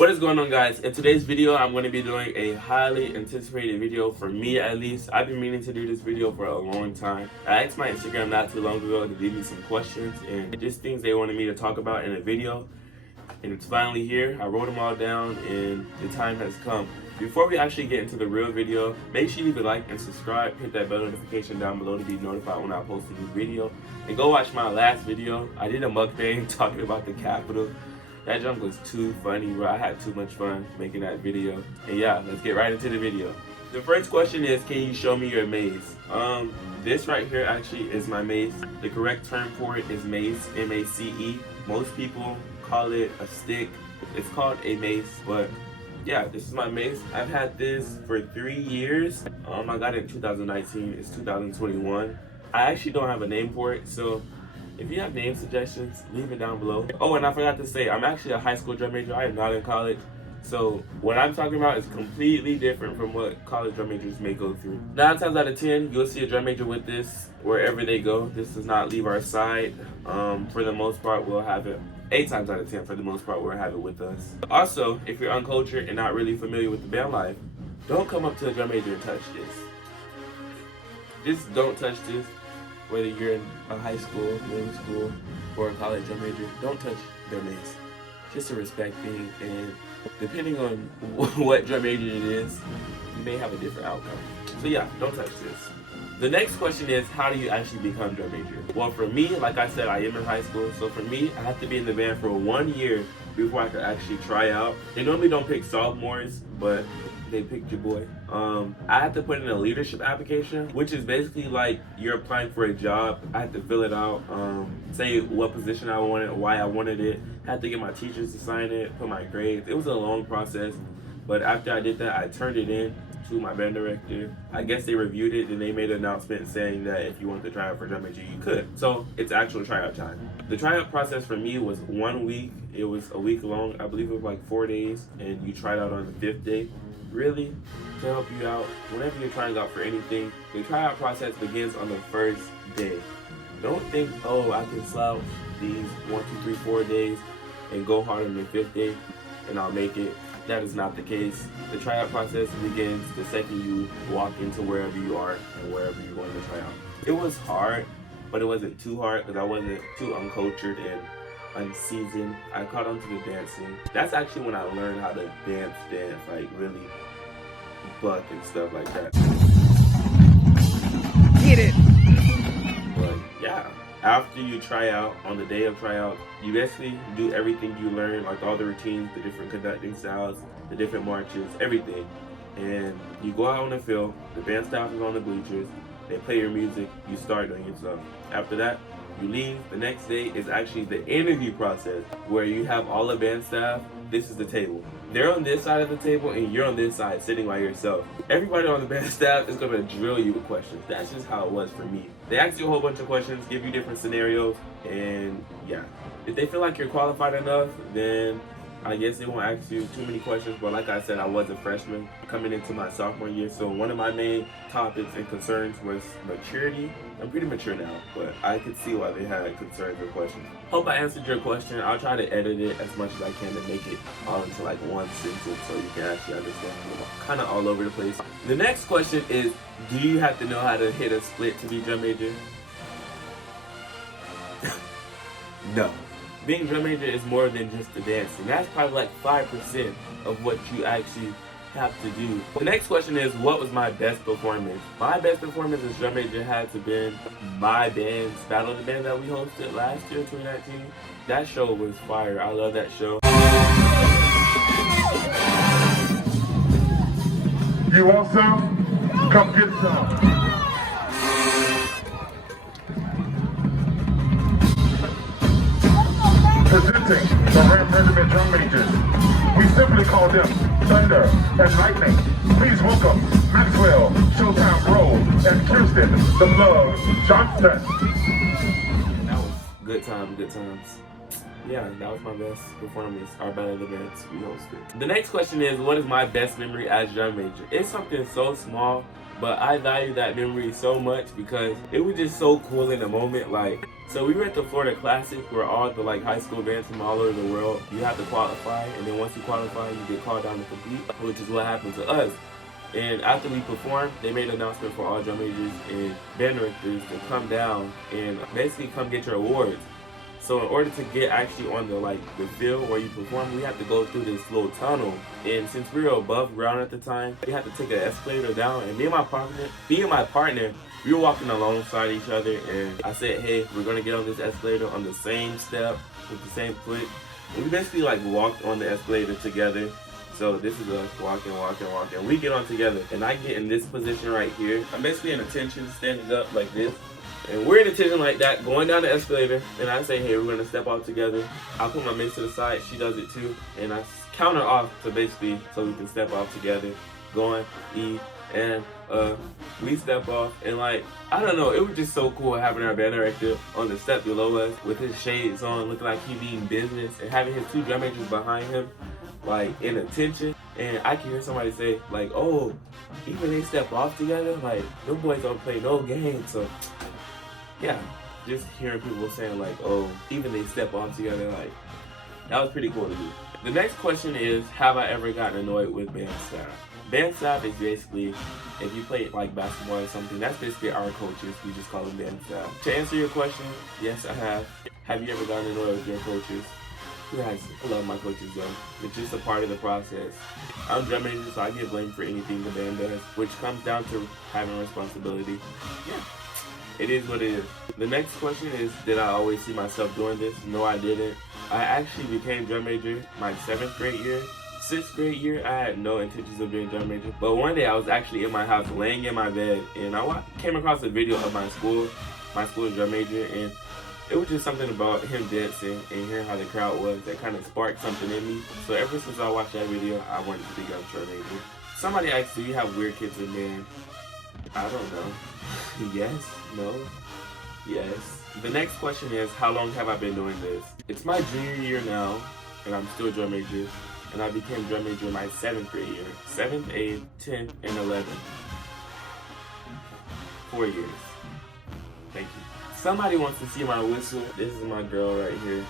What is going on, guys? In today's video, I'm going to be doing a highly anticipated video for me, at least. I've been meaning to do this video for a long time. I asked my Instagram not too long ago to give me some questions and just things they wanted me to talk about in a video. And it's finally here. I wrote them all down and the time has come. Before we actually get into the real video, make sure you leave a like and subscribe. Hit that bell notification down below to be notified when I post a new video. And go watch my last video. I did a mukbang talking about the Capitol. That jump was too funny, bro. I had too much fun making that video. And yeah, let's get right into the video. The first question is, can you show me your mace? This right here actually is my mace. The correct term for it is mace, M-A-C-E. Most people call it a stick. It's called a mace, but yeah, this is my mace. I've had this for 3 years. I got it in 2019. It's 2021. I actually don't have a name for it, so if you have name suggestions, leave it down below. Oh, and I forgot to say, I'm actually a high school drum major. I am not in college. So what I'm talking about is completely different from what college drum majors may go through. 9 times out of 10, you'll see a drum major with this wherever they go. This does not leave our side. For the most part, we'll have it. 8 times out of 10, for the most part, we'll have it with us. Also, if you're uncultured and not really familiar with the band life, don't come up to a drum major and touch this. Just don't touch this. Whether you're in a high school, middle school, or a college drum major, don't touch their mace. Just a respect thing, and depending on what drum major it is, you may have a different outcome. So yeah, don't touch this. The next question is, how do you actually become drum major? Well, for me, like I said, I am in high school, so for me, I have to be in the band for 1 year before I could actually try out. They normally don't pick sophomores, but they picked your boy. I had to put in a leadership application, which is basically like you're applying for a job. I had to fill it out, say what position I wanted, why I wanted it. Had to get my teachers to sign it, put my grades. It was a long process, but after I did that, I turned it in to my band director. I guess they reviewed it and they made an announcement saying that if you want to try out for drum major, you could. So it's actual tryout time. The tryout process for me was 1 week. It was a week long. I believe it was like 4 days, and you tried out on the 5th day. Really, to help you out, whenever you're trying out for anything, the tryout process begins on the 1st day. Don't think, oh, I can slouch these 1, 2, 3, 4 days and go hard on the 5th day and I'll make it. That is not the case. The tryout process begins the second you walk into wherever you are and wherever you're going to try out. It was hard, but it wasn't too hard because I wasn't too uncultured and unseasoned. I caught on to the dancing. That's actually when I learned how to dance, like really buck and stuff like that. Get it. But yeah, after you try out, on the day of tryout, you basically do everything you learn, like all the routines, the different conducting styles, the different marches, everything. And you go out on the field, the band staff is on the bleachers, they play your music, you start doing your stuff. After that, you leave. The next day is actually the interview process where you have all the band staff. This is the table. They're on this side of the table and you're on this side sitting by yourself. Everybody on the band staff is going to drill you with questions. That's just how it was for me. They ask you a whole bunch of questions, give you different scenarios, and yeah. If they feel like you're qualified enough, then I guess they won't ask you too many questions, but like I said, I was a freshman coming into my sophomore year, so one of my main topics and concerns was maturity. I'm pretty mature now, but I could see why they had concerns or questions. Hope I answered your question. I'll try to edit it as much as I can to make it all into like one sentence so you can actually understand. I'm kind of all over the place. The next question is, do you have to know how to hit a split to be drum major? No. Being drum major is more than just the dancing. That's probably like 5% of what you actually have to do. The next question is, what was my best performance? My best performance as drum major had to been my band's Battle of the Band that we hosted last year, 2019. That show was fire. I love that show. You want some? Come get some. Presenting the Ram Regiment Drum Majors. We simply call them Thunder and Lightning. Please welcome Maxwell, Showtime Bro, and Kirsten, the Love Johnson. That was good times. Yeah, that was my best performance, our Battle of the Bands we hosted. The next question is, what is my best memory as drum major? It's something so small, But I value that memory so much because it was just so cool in the moment. Like, so we were at the Florida Classic where all the like high school bands from all over the world, you have to qualify, and then once you qualify, you get called down to compete, which is what happened to us. And after we performed, they made an announcement for all drum majors and band directors to come down and basically come get your awards. So in order to get actually on the field where you perform, we had to go through this little tunnel. And since we were above ground at the time, we had to take an escalator down. And me and my partner, we were walking alongside each other. And I said, hey, we're gonna get on this escalator on the same step with the same foot. And we basically like walked on the escalator together. So this is us walking. We get on together, and I get in this position right here. I'm basically in attention, standing up like this. And we're in attention like that, going down the escalator, and I say, hey, we're gonna step off together. I put my mace to the side, she does it too, and I count her off to basically so we can step off together. Going, E, and we step off, and like, I don't know, it was just so cool having our band director on the step below us with his shades on, looking like he being business, and having his two drum majors behind him, like in attention. And I can hear somebody say, like, oh, even they step off together, like, them boys don't play no games. So yeah, just hearing people saying like, oh, even they step off together, like, that was pretty cool to do. The next question is, have I ever gotten annoyed with band staff? Band staff is basically, if you play like basketball or something, that's basically our coaches. We just call them band staff. To answer your question, yes, I have. Have you ever gotten annoyed with your coaches? Who hasn't? I love my coaches though. It's just a part of the process. I'm drum major, so I get blamed for anything the band does, which comes down to having responsibility. Yeah. It is what it is. The next question is, did I always see myself doing this? No, I didn't. I actually became drum major my 7th grade year. 6th grade year, I had no intentions of being drum major. But one day I was actually in my house laying in my bed, and I came across a video of my school's drum major, and it was just something about him dancing and hearing how the crowd was that kind of sparked something in me. So ever since I watched that video, I wanted to become drum major. Somebody asked, do you have weird kids in band? I don't know. Yes, no, yes. The next question is, how long have I been doing this? It's my junior year now, and I'm still drum major, and I became drum major in my 7th grade year. 7th, 8th, 10th, and 11th. 4 years. Thank you. Somebody wants to see my whistle. This is my girl right here.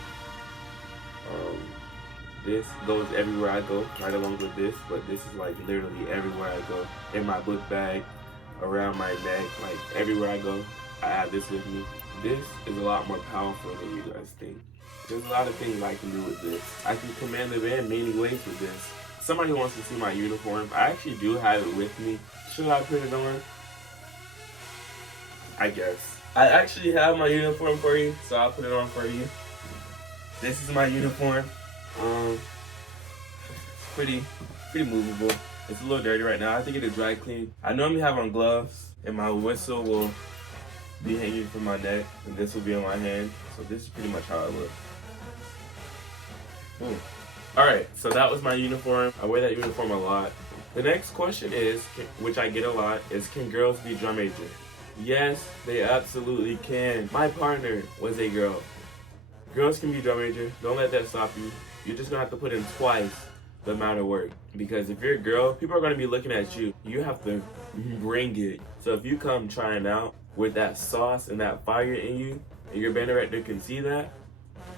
This goes everywhere I go, right along with this, but this is like literally everywhere I go. In my book bag, around my neck, like everywhere I go, I have this with me. This is a lot more powerful than you guys think. There's a lot of things I can do with this. I can command the band many ways with this. Somebody wants to see my uniform. I actually do have it with me. Should I put it on? I guess. I actually have my uniform for you, so I'll put it on for you. This is my uniform. Pretty movable. It's a little dirty right now. I think it'll dry clean. I normally have on gloves, and my whistle will be hanging from my neck, and this will be in my hand. So this is pretty much how I look. Alright, so that was my uniform. I wear that uniform a lot. The next question is, which I get a lot, is can girls be drum major? Yes, they absolutely can. My partner was a girl. Girls can be drum major. Don't let that stop you. You're just gonna have to put in twice the amount of work. Because if you're a girl, people are gonna be looking at you. You have to bring it. So if you come trying out with that sauce and that fire in you, and your band director can see that,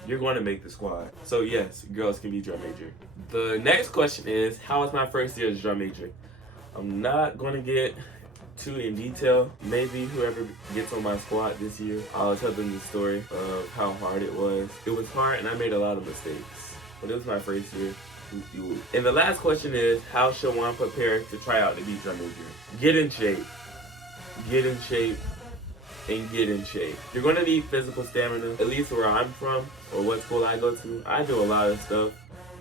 you're going to make the squad. So yes, girls can be drum major. The next question is, how was my first year as drum major? I'm not going to get too in detail. Maybe whoever gets on my squad this year, I'll tell them the story of how hard it was. It was hard and I made a lot of mistakes, but it was my first year. And the last question is, how should one prepare to try out to be drum major? Get in shape. Get in shape. And get in shape. You're going to need physical stamina, at least where I'm from or what school I go to. I do a lot of stuff,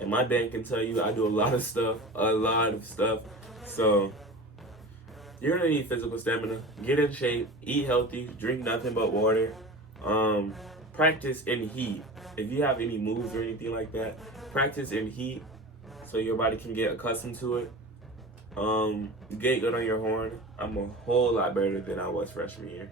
and my band can tell you I do a lot of stuff. So you're going to need physical stamina. Get in shape, eat healthy, drink nothing but water. Practice in heat. If you have any moves or anything like that, practice in heat so your body can get accustomed to it. Get good on your horn. I'm a whole lot better than I was freshman year.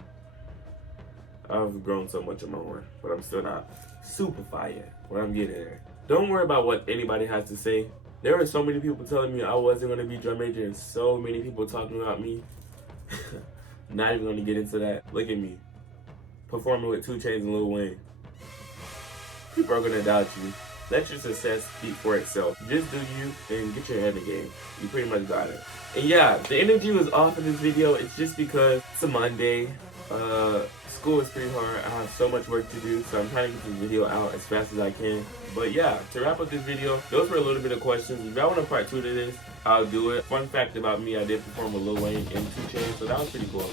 I've grown so much on my horn, but I'm still not super fire yet, but I'm getting there. Don't worry about what anybody has to say. There were so many people telling me I wasn't going to be drum major and so many people talking about me. Not even gonna get into that. Look at me. Performing with 2 Chainz and Lil Wayne. People are gonna doubt you. Let your success speak for itself. Just do you and get your head in the game. You pretty much got it. And yeah, the energy was off in this video. It's just because it's a Monday. School is pretty hard. I have so much work to do, so I'm trying to get this video out as fast as I can. But yeah, to wrap up this video, those were a little bit of questions. If y'all want a part 2 to this, I'll do it. Fun fact about me, I did perform with Lil Wayne and 2 Chainz, so that was pretty cool.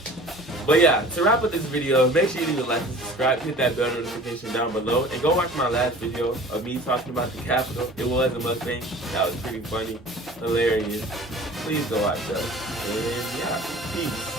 But yeah, to wrap up this video, make sure you leave a like and subscribe, hit that bell notification down below, and go watch my last video of me talking about the Capitol. It was a Mustang. That was pretty funny, hilarious. Please go watch that. And yeah, peace.